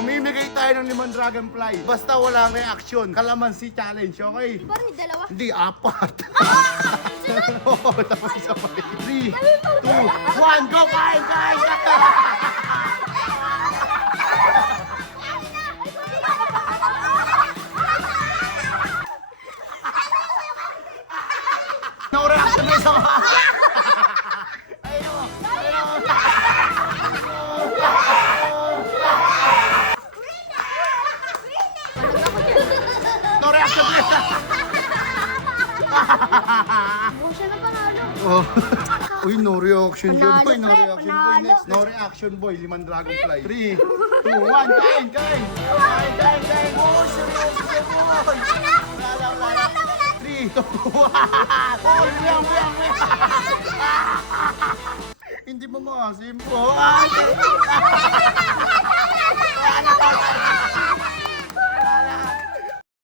Mamimigay tayo ng 5 dragonfly. Basta walang reaction. Kalamansi challenge, okay? Di ba rin dalawa? Hindi, 4. Oo, tapos isa pa rin. 3, 2, 1, go! Kain! Kain! No reaction na isa ka! Ayun mo! Ayun mo! No reaction na isa! Oh, siya na panalo. Oh. Uy, no reaction yun. Panalo, Uy, no pre, reaction boy. panalo. Next, no reaction boy. 5 dragonfly. 3, 2, 1, kain! Kain! Kain! Kain! Kain! Oh, seryoso boy! Wala. 3, 2, 1! Oh, biyang! Hindi mo makasim po.